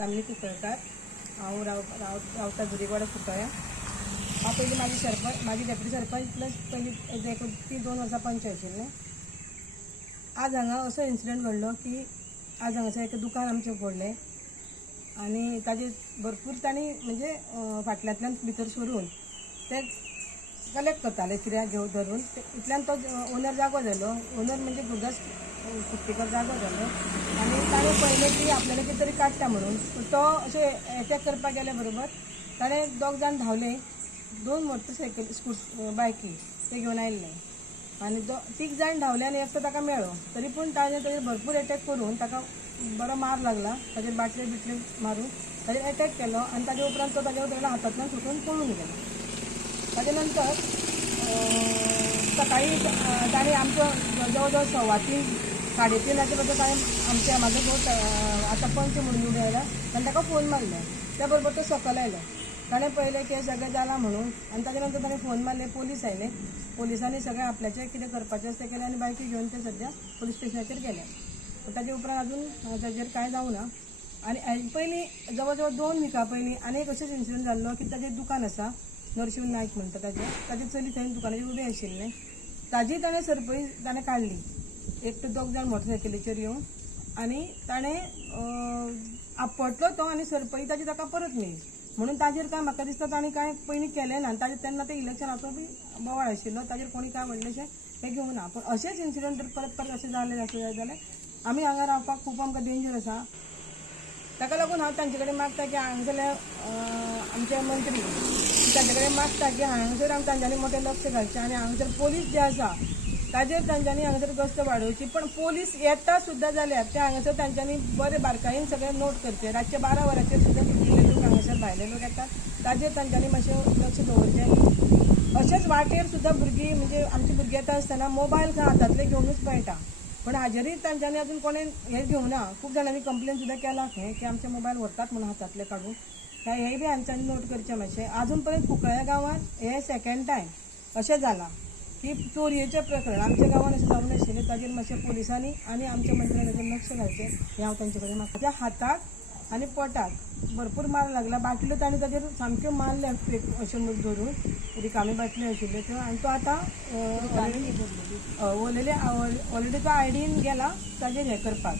रामली कुंकळकार। हांव रावता जुरीवाडा कुंकळ्या। हांव पयलीं माझी डेप्युटी सरपंच प्लस पयलीं 2 वर्सां पंच आशिल्लें। आज हांगा असो इन्सिडंट घडलो की आज हांगासर एक दुकान आमचें फोडलें आनी ताजे भरपूर तांणी म्हणजे फाटल्यांतल्यान भितर सरून ते कलेक्ट करताले कित्याक घेवन धरून इतल्यान तो ओनर जागो जालो। ओनर म्हणजे गुरदास कुट्टीकर जागो जालो आनी ताणें पळयलें की आपल्याला कितें तरी काडटा म्हणून तो अशें एटॅक करपाक गेल्या बरोबर ताणें 2 जाण धांवले। 2 मोटरसायकल बायकी ते घेवन आयिल्ले आनी 3 जाण धांवले आनी एकटो ताका मेळ्ळो। तरी पूण ताणें भरपूर एटॅक करून ताका बरो मार लागला। ताजेर बाटले बिटले मारून ताजेर एटॅक केलो आनी ताजे उपरांत तो ताज्या उतरला हातांतल्यान सुटून पळून गेलो। ताजे नंतर सकाळी ताणें आमचो जवळ जवळ 3:15 3:30 बद्दल ताणें म्हाजो भाऊ आतां पंच म्हणून उबो आयला ताणें ताका फोन मारलो। त्या बरोबर तो सकयल आयलो। ताणें पळयलें की सगळें जालां म्हणून आनी ताजे नंतर ताणें फोन मारले। पोलीस आयले। पोलिसांनी सगळें आपल्याचें कितें करपाचें आसा तें केलें आनी बायकी घेवन ते सद्या पोलीस स्टेशनाचेर गेले। ताजे उपरांत अजून ताजेर कांय जावं ना। आनी पयलीं जवळ जवळ 2 विकां पयलीं आनी एक अशेंच इन्सिडंट जाल्लो की ताजें दुकान आसा नरशिंव नायक म्हणटा ताजी चली थंय दुकानाचेर उबें आशिल्लें। ताजी ताणें सरपळी ताणें काडली। एकटो 2 जाण मोटरसायकलीचेर येवन आनी ताणें आपटलो तो आनी सरपळी ताजी ताका परत मेळ्ळी म्हणून ताजेर काय म्हाका दिसता ताणें कांय पयलीं केलें ना। ताजें तेन्ना तें इलेक्शनाचो बी बोवाळ आशिल्लो ताजेर कोणी काय व्हडलेशें हें घेवं ना। पूण अशेंच इन्सिडंट जर परत अशें जालें जाल्यार आमी हांगा रावपाक खूब आमकां डेंजर आसा। ताका लागून हांव तांचे कडेन मागता की हांगासरले आमचे मंत्री तांचे कडेन मागता की हांगासर तांच्यांनी मोठें लक्ष घालचें आनी हांगासर पोलीस जे आसा ताजेर तांच्यांनी हांगासर गस्त वाडोवची। पण पोलीस येता सुद्दां जाल्यार ते हांगासर तांच्यांनी बरें बारकायेन सगळें नोट करचें। रातचे 12 वरांचेर सुद्दां सुटिल्ले लोक हांगासर भायले लोक येतात ताजेर तांच्यांनी मातशें लक्ष दवरचें। अशेंच वाटेर सुद्दां भुरगीं म्हणजे आमची भुरगीं येता आसतना मोबायल खंय हातांतले घेवनूच पळयटा पण हाजेरूय तांच्यांनी अजून कोणें हें घेवं ना। खूब जाणांनी कंप्लेन सुद्दां केला खंय की आमचे मोबायल व्हरतात म्हणून हातांतले काडून हेंय बी हांच्यांनी नोट करचें मातशें। आजून पर्यंत कुंकळ्या गांवांत हें सेकंड टायम अशें जालां की चोरयेचें प्रकरण आमच्या गांवांत अशें जावं नाशिल्लें। ताजेर मातशें पोलिसांनी आनी आमच्या मंत्र्यान ताजेर लक्ष घालचें हें हांव तांचे कडेन मागता। ताच्या हाताक आनी पोटाक भरपूर मार लागला। बाटल्यो ताणें ताजेर सामक्यो मारल्या अश्यो धरून रिकाम्यो बाटल्यो आशिल्ल्यो त्यो आनी तो आतां ऑलरेडी तो आयडीन गेला ताजेर हें करपाक।